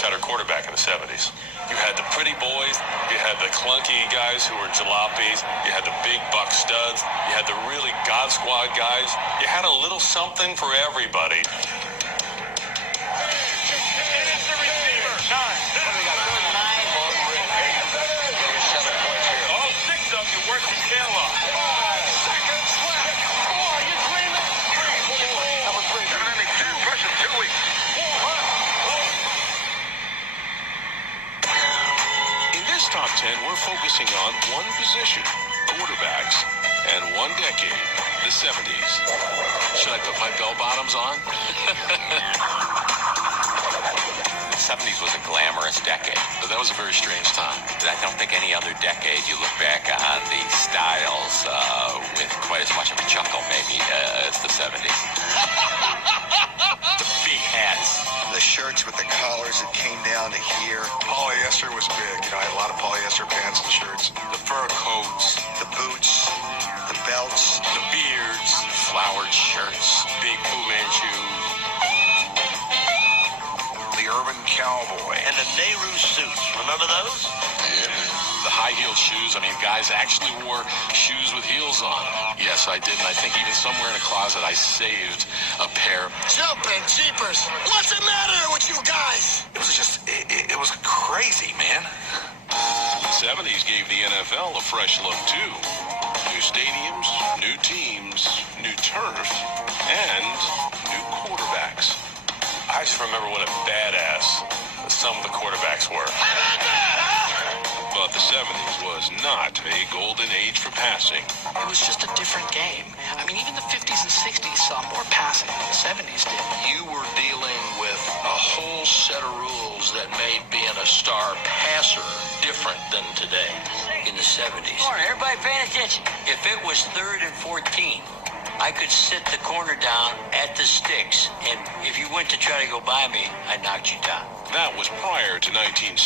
cookie-cutter quarterback in the 70s. You had the pretty boys, you had the clunky guys who were jalopies, you had the big buck studs, you had the really God Squad guys. You had a little something for everybody. All six of you work your tail off. Top 10, we're focusing on one position, quarterbacks, and one decade, the 70s. Should I put my bell-bottoms on? The 70s was a glamorous decade. But that was a very strange time. I don't think any other decade you look back on the styles with quite as much of a chuckle, maybe, as the 70s. The big hats. The shirts with the collars that came down to here. Polyester was big. You know, I had a lot of polyester pants and shirts. The fur coats. The boots, the belts, The beards. Flowered shirts. Big Fu Manchu. The urban cowboy. And the Nehru suits. Remember those? Yeah. The high-heeled shoes. I mean, guys actually wore shoes with heels on. Yes, I did. And I think even somewhere in a closet I saved a pair. Jumping jeepers. What's the matter with you guys? It was just, it was crazy, man. The 70s gave the NFL a fresh look, too. New stadiums, new teams, new turf, and new quarterbacks. I just remember what a badass some of the quarterbacks were. But the 70s was not a golden age for passing. It was just a different game. I mean, even the 50s and 60s saw more passing than the 70s did. You were dealing with a whole set of rules that made being a star passer different than today. In the 70s. Come on, everybody paying attention. If it was 3rd and 14, I could sit the corner down at the sticks, and if you went to try to go by me, I knocked you down. That was prior to 1978,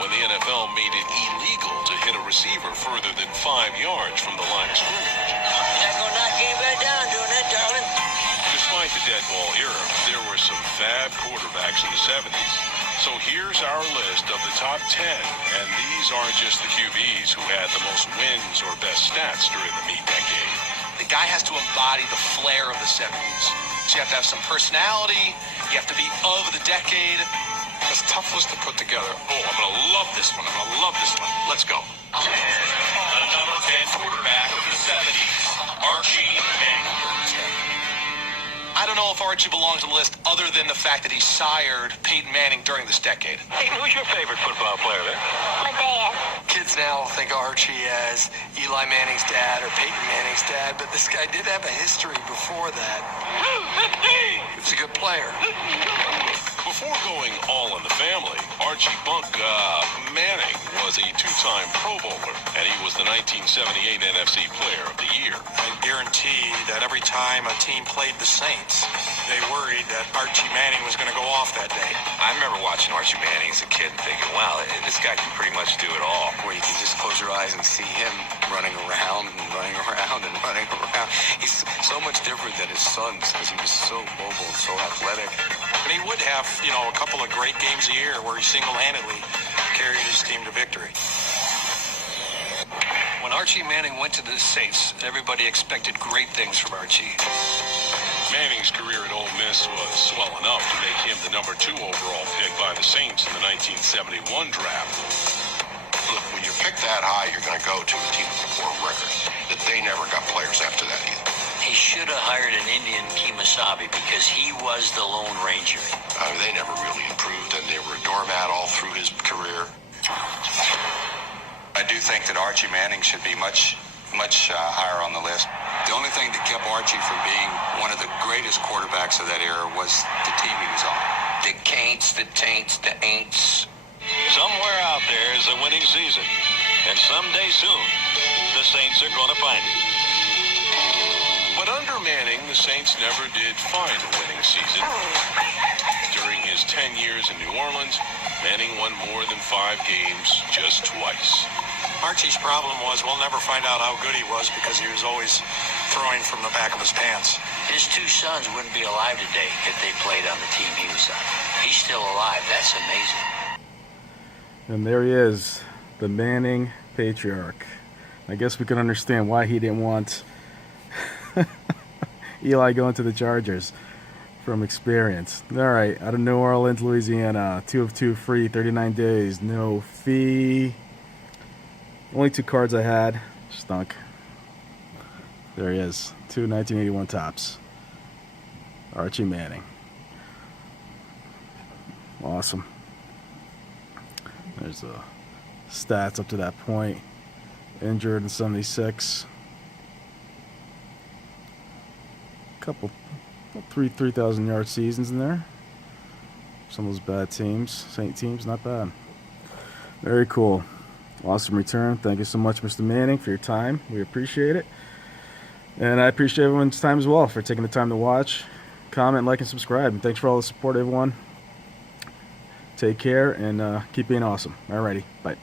when the NFL made it illegal to hit a receiver further than 5 yards from the line of scrimmage. You're not going to knock anybody down doing that, darling. Despite the dead ball era, there were some fab quarterbacks in the 70s. So here's our list of the top 10, and these aren't just the QBs who had the most wins or best stats during the meat decade. The guy has to embody the flair of the 70s. So you have to have some personality, you have to be of the decade. It's a tough list to put together. Oh, I'm going to love this one. I'm going to love this one. Let's go. The number 10 quarterback of the 70s, Archie Manning. I don't know if Archie belongs on the list other than the fact that he sired Peyton Manning during this decade. Hey, who's your favorite football player there? My dad. Kids now think of Archie as Eli Manning's dad or Peyton Manning's dad, but this guy did have a history before that. He was a good player. Before going all in the family, Archie Manning was a 2-time Pro Bowler, and he was the 1978 NFC Player of the Year. I guarantee that every time a team played the Saints, they worried that Archie Manning was going to go off that day. I remember watching Archie Manning as a kid and thinking, wow, this guy can pretty much do it all. where you can just close your eyes and see him running around and running around and running around. He's so much different than his sons because he was so mobile and so athletic. But he would have, you know, a couple of great games a year where he single-handedly carried his team to victory. When Archie Manning went to the Saints, everybody expected great things from Archie. Manning's career at Ole Miss was swell enough to make him the number 2 overall pick by the Saints in the 1971 draft. Look, when you pick that high, you're going to go to a team with a poor record. That they never got players after that either. He should have hired an Indian Kemosabe because he was the Lone Ranger. They never really improved, and they were a doormat all through his career. I do think that Archie Manning should be much higher on the list. The only thing that kept Archie from being one of the greatest quarterbacks of that era was the team he was on. The Caints, the Taints, the Aints. Somewhere out there is a winning season, and someday soon, the Saints are going to find it. But under Manning, the Saints never did find a winning season. During his 10 years in New Orleans, Manning won more than 5 games just twice. Archie's problem was we'll never find out how good he was because he was always throwing from the back of his pants. His two sons wouldn't be alive today if they played on the team he was on. He's still alive. That's amazing. And there he is, the Manning patriarch. I guess we can understand why he didn't want Eli going to the Chargers from experience. All right, out of New Orleans, Louisiana, 2 of 2 free, 39 days, no fee. Only 2 cards I had. Stunk. There he is. 2 1981 tops. Archie Manning. Awesome. There's the stats up to that point. Injured in 76. Couple 3,000 yard seasons in there. Some of those bad teams, Saint teams, not bad. Very cool. Awesome return. Thank you so much, Mr. Manning, for your time. We appreciate it. And I appreciate everyone's time as well for taking the time to watch, comment, like, and subscribe. And thanks for all the support, everyone. Take care and keep being awesome. Alrighty, bye.